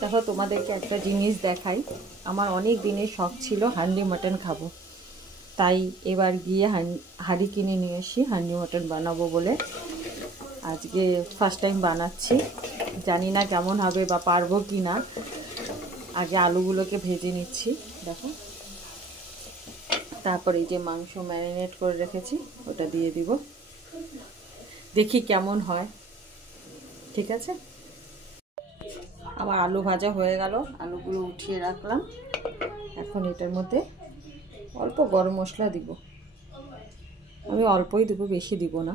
দেখো তোমাদেরকে একটা জিনিস দেখাই। আমার অনেক দিনের শখ ছিল হান্ডি মাটন খাবো, তাই এবার গিয়ে হাঁড়ি কিনে নিয়ে এসি হান্ডি মাটন বানাবো বলে। আজকে ফার্স্ট টাইম বানাচ্ছি, জানি না কেমন হবে বা পারবো কি না। আগে আলুগুলোকে ভেজে নিচ্ছি দেখো, তারপরে এই যে মাংস ম্যারিনেট করে রেখেছি ওটা দিয়ে দিব, দেখি কেমন হয়। ঠিক আছে, আমার আলু ভাজা হয়ে গেল, আলুগুলো উঠিয়ে রাখলাম। এখন এটার মধ্যে অল্প গরম মশলা দিব, আমি অল্পই দেবো, বেশি দিব না।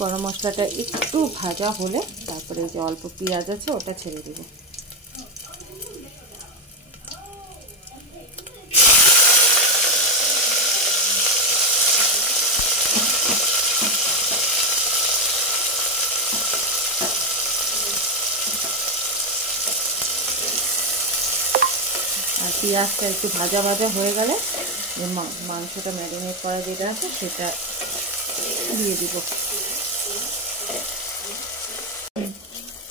গরম মশলাটা একটু ভাজা হলে তারপরে যে অল্প পেঁয়াজ আছে ওটা ছেড়ে দেব। আর পেঁয়াজটা একটু ভাজা ভাজা হয়ে গেলে মাংসটা ম্যারিনেট করা যেটা আছে সেটা দিয়ে দিব।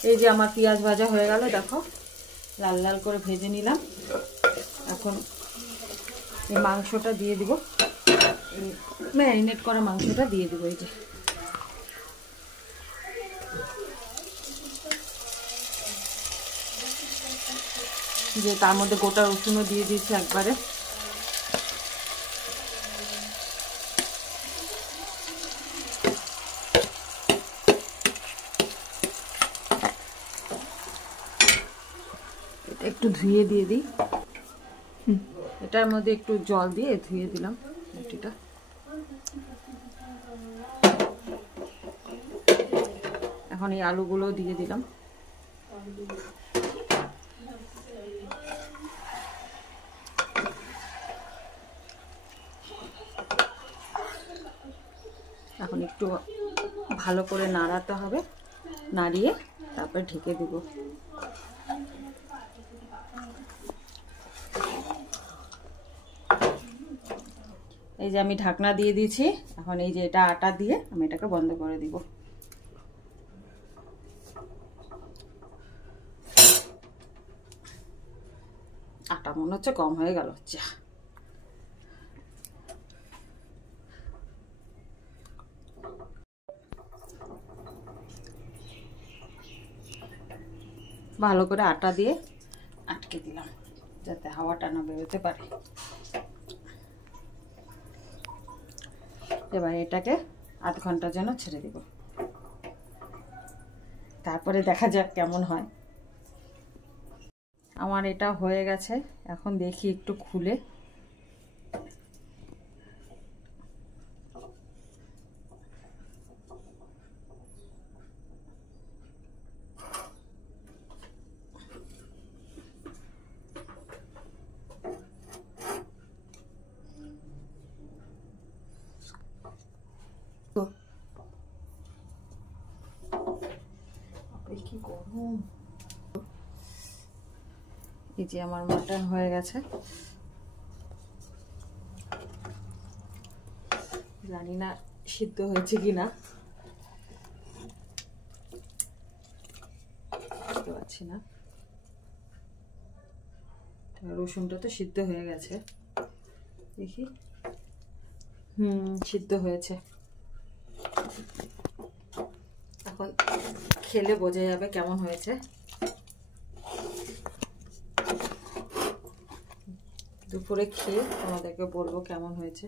এই যে আমার পেঁয়াজ ভাজা হয়ে গেল, দেখো লাল লাল করে ভেজে নিলাম। এখন এই মাংসটা দিয়ে দিব, ম্যারিনেট করা মাংসটা দিয়ে দিব। এই যে তার মধ্যে গোটা রসুনও দিয়ে দিয়েছি একবারে। একটু ধুয়ে দিয়ে দিই, এটার মধ্যে একটু জল দিয়ে ধুয়ে দিলাম এটিটা। এখন এই আলুগুলো দিয়ে দিলাম। এখন একটু ভালো করে নাড়াতে হবে, নাড়িয়ে তারপরে ঢেকে দিব। এই যে আমি ঢাকনা দিয়ে দিয়েছি, এখন এই যে এটা আটা দিয়ে আমি এটাকে বন্ধ করে দিব। আটা মনে হচ্ছে কম হয়ে গেল, যা। ভালো করে আটা দিয়ে আটকে দিলাম যাতে হাওয়াটা না বেরোতে পারে। এবার এটাকে আধ ঘন্টার জন্য ছেড়ে দিব, তারপরে দেখা যাক কেমন হয়। আমার এটা হয়ে গেছে, এখন দেখি একটু খুলে। কি গরম। এই যে আমার মাটন হয়ে গেছে, জানি না সিদ্ধ হয়েছে কিনা, বুঝতে পারছি না। রসুনটা তো সিদ্ধ হয়ে গেছে, দেখি। সিদ্ধ হয়েছে। এখন খেলে বোঝা যাবে কেমন হয়েছে। দুপুরে খেয়ে তোমাদেরকে বলবো কেমন হয়েছে।